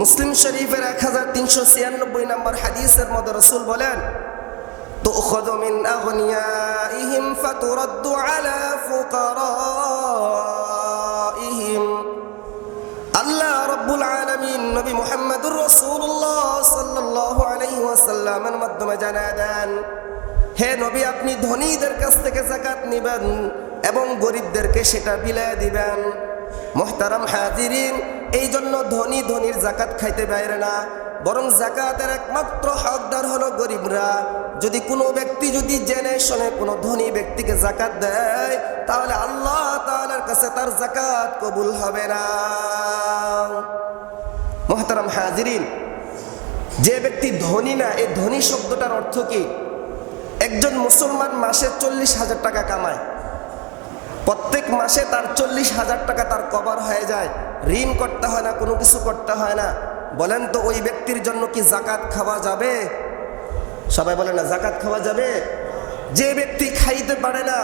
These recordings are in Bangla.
মুসলিম শরীফের 1396 নম্বর হাদিসের মধ্যে রাসূল বলেন, তুখযু মিন আগনিয়াইহিম ফাতুরাদ্দু আলা ফুকারাইহিম। আল্লাহ রাব্বুল আলামিন নবী মুহাম্মদুর রাসূলুল্লাহ সাল্লাল্লাহু আলাইহি ওয়াসাল্লামের মাধ্যমে জানায় দেন, হে নবী, আপনি ধনীদের কাছ থেকে যাকাত নেবেন এবং গরিবদেরকে সেটা বিলায় দিবেন। মুহতারাম হাজিরিন, এই জন্য ধনীর যাকাত খাইতে বাইরে না, বরং যাকাতের একমাত্র হকদার হলো গরিবরা। যদি কোনো ব্যক্তি যদি জেনে শুনে কোনো ধনী ব্যক্তিকে যাকাত দেয়, তাহলে আল্লাহ তাআলার কাছে তার যাকাত কবুল হবে না। মুহতারাম হাজিরিন, যে ব্যক্তি ধনী না, এই ধনী শব্দটার অর্থ কি? একজন মুসলমান মাসে 40,000 টাকা কামায়, প্রত্যেক মাসে তার 40,000 টাকা তার কভার হয়ে যায়, ঋণ করতে হয় না, কোনো কিছু করতে হয় না। বলেন তো ওই ব্যক্তির জন্য কি যাকাত খাওয়া যাবে? সবাই বলে না, যাকাত খাওয়া যাবে? যে ব্যক্তি খাইতে পারে না,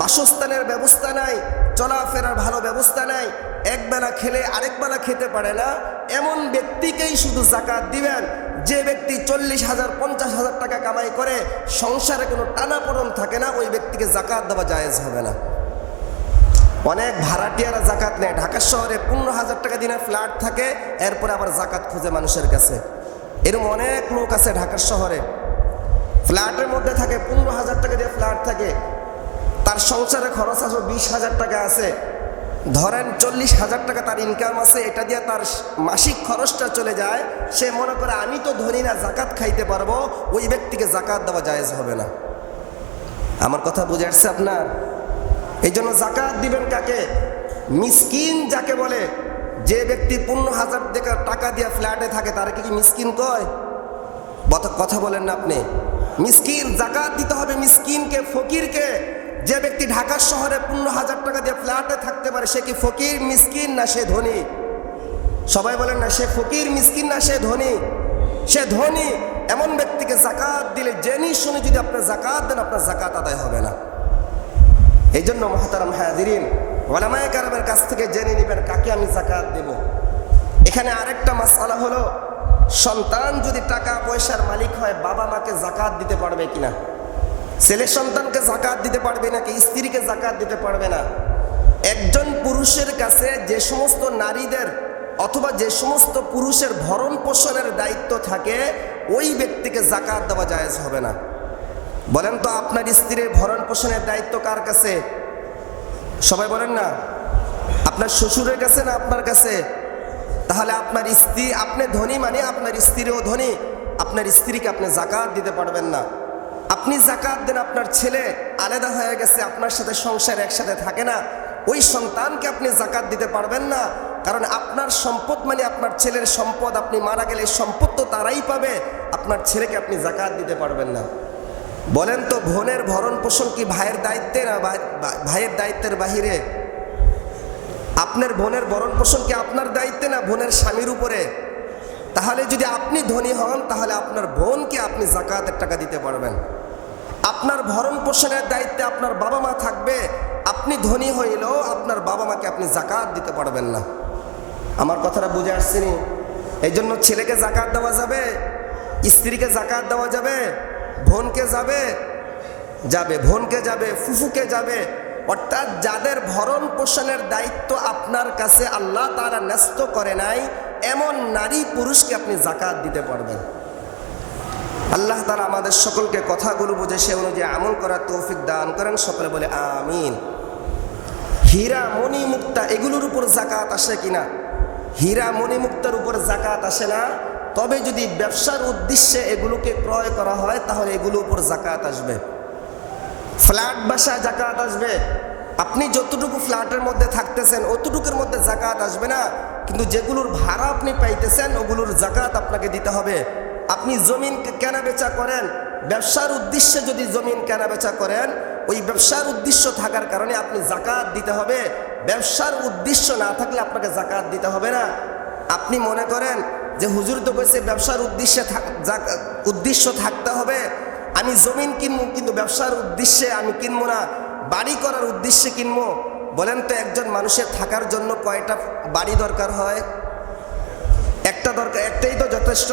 বাসস্থানের ব্যবস্থা নাই, চলাফেরার ভালো ব্যবস্থা নাই, একবেলা খেলে আরেক বেলা খেতে পারে না, এমন ব্যক্তিকেই শুধু যাকাত দিবেন। যে ব্যক্তি 40,000 50,000 টাকা কামাই করে, সংসারে কোনো টানাপোড়েন থাকে না, ওই ব্যক্তিকে যাকাত দেওয়া জায়েজ হবে না। অনেক ভাড়াটিয়ারা যাকাত নেয়। ঢাকা শহরে 15,000 টাকা দিনে ফ্ল্যাট থাকে, এরপরে আবার যাকাত খুঁজে মানুষের কাছে। এরকম অনেক লোক আছে ঢাকার শহরে, ফ্ল্যাটের মধ্যে থাকে, 15,000 টাকা দিয়ে ফ্ল্যাট থাকে, তার সংসারে খরচ আছে 20,000 টাকা আছে, ধরেন 40,000 টাকা তার ইনকাম আছে, এটা দিয়ে তার মাসিক খরচটা চলে যায়। সে মনে করে আমি তো ধনী না, যাকাত খাইতে পারবো, ওই ব্যক্তিকে যাকাত দেওয়া জায়েজ হবে না। আমার কথা বুঝে আসছে আপনার? এই জন্য যাকাত দিবেন কাকে? মিসকিন যাকে বলে, যে ব্যক্তি 15,000 টাকা দিয়ে ফ্ল্যাটে থাকে, তারা কি মিসকিন কয়? কথা বলেন না আপনি? মিসকিন, যাকাত দিতে হবে মিসকিনকে, ফকিরকে। যে ব্যক্তি ঢাকা শহরে 15,000 টাকা দিয়ে ফ্ল্যাটে থাকতে পারে, সে কি ফকির, মিসকিন, না সে ধনী? সবাই বলেন না, সে ফকির, মিসকিন, না সে ধনী? সে ধনী। এমন ব্যক্তিকে যাকাত দিলে, জেনে শুনে যদি আপনার যাকাত দেন, আপনার যাকাত আদায় হবে না। এই জন্য মুহতারাম হাজিরিন, উলামায়ে কেরামের কাছ থেকে জেনে নেবেন কাকে আমি যাকাত দেব। এখানে আরেকটা মাসআলা হলো, সন্তান যদি টাকা পয়সার মালিক হয়, বাবা মাকে যাকাত দিতে পারবে কিনা? ছেলে সন্তানকে যাকাত দিতে পারবে নাকি স্ত্রীকে যাকাত দিতে পারবে না? একজন পুরুষের কাছে যে সমস্ত নারীদের অথবা যে সমস্ত পুরুষের ভরণ পোষণের দায়িত্ব থাকে, ওই ব্যক্তিকে যাকাত দেওয়া জায়েজ হবে না। বলেন তো, আপনার স্ত্রীর ভরণ পোষণের দায়িত্ব কার কাছে? সবাই বলেন না, আপনার শ্বশুরের কাছে না আপনার কাছে? তাহলে আপনার স্ত্রী, আপনি ধনী মানে আপনার স্ত্রীও ধনী, আপনার স্ত্রীকে আপনি যাকাত দিতে পারবেন না। আপনি যাকাত দেন, আপনার ছেলে আলাদা হয়ে গেছে, আপনার সাথে সংসার একসাথে থাকে না, ওই সন্তানকে আপনি যাকাত দিতে পারবেন না। কারণ আপনার সম্পদ মানে আপনার ছেলের সম্পদ, আপনি মারা গেলে সম্পদ তো তারাই পাবে, আপনার ছেলেকে আপনি যাকাত দিতে পারবেন না। বলেন তো, বোনের ভরণ পোষণ কি ভাইয়ের দায়িত্বে না ভাইয়ের দায়িত্বের বাহিরে? আপনার বোনের ভরণ পোষণ কি আপনার দায়িত্বে না বোনের স্বামীর উপরে? তাহলে যদি আপনি ধনী হন, তাহলে আপনার বোনকে আপনি যাকাতের টাকা দিতে পারবেন। আপনার ভরণ পোষণের দায়িত্বে আপনার বাবা মা থাকবে, আপনি ধনী হইলেও আপনার বাবা মাকে আপনি যাকাত দিতে পারবেন না। আমার কথাটা বুঝে আসছেনি? এই জন্য ছেলেকে যাকাত দেওয়া যাবে, স্ত্রীকে যাকাত দেওয়া যাবে, বোনকে যাবে, বোনকে যাবে, ফুফুকে যাবে। অর্থাৎ যাদের ভরণ পোষণের দায়িত্ব আপনার কাছে আল্লাহ তাআলা ন্যস্ত করে নাই, এমন নারী পুরুষকে আপনি যাকাত দিতে পারবেন। আল্লাহ তাআলা আমাদের সকলকে কথাগুলো বুঝে সে অনুযায়ী আমল করার তৌফিক দান করেন। সকলে বলে আমিন। হীরা মণি মুক্তা এগুলোর উপর যাকাত আসে কিনা? হীরা মণি মুক্তার উপর যাকাত আসে না, তবে যদি ব্যবসার উদ্দেশ্যে এগুলোকে ক্রয় করা হয়, তাহলে এগুলোর উপর যাকাত আসবে। ফ্ল্যাট বাসা যাকাত আসবে। আপনি যতটুকু ফ্ল্যাটের মধ্যে থাকতেছেন, অতটুকুর মধ্যে যাকাত আসবে না, কিন্তু যেগুলোর ভাড়া আপনি পাইতেছেন, ওগুলোর যাকাত আপনাকে দিতে হবে। আপনি জমিন কেনা বেচা করেন, ব্যবসার উদ্দেশ্যে যদি জমিন কেনা বেচা করেন, ওই ব্যবসার উদ্দেশ্য থাকার কারণে আপনি যাকাত দিতে হবে। ব্যবসার উদ্দেশ্য না থাকলে আপনাকে যাকাত দিতে হবে না। আপনি মনে করেন যে হুজুর তো কইছে ব্যবসার উদ্দেশ্য থাকতে হবে, আমি জমিন কিনবো, কিন্তু ব্যবসার উদ্দেশ্যে আমি কিনবো না, বাড়ি করার উদ্দেশ্যে কিনবো। বলেন তো, একজন মানুষের থাকার জন্য কয়টা বাড়ি দরকার হয়? একটাই তো যথেষ্ট।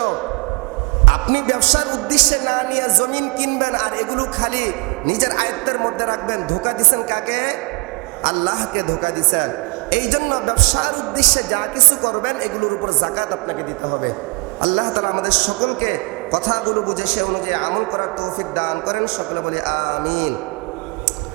আপনি ব্যবসার উদ্দেশ্যে না নিয়ে জমিন কিনবেন আর এগুলো খালি নিজের আয়ত্তের মধ্যে রাখবেন, ধোঁকা দিছেন কাকে? আল্লাহকে ধোঁকা দিছেন। এই জন্য ব্যবসার উদ্দেশ্যে যা কিছু করবেন এগুলোর উপর যাকাত আপনাকে দিতে হবে। আল্লাহ তাআলা আমাদের সকলকে কথাগুলো বুঝে সে অনুযায়ী আমল করার তৌফিক দান করেন। সকলে বলি আমিন।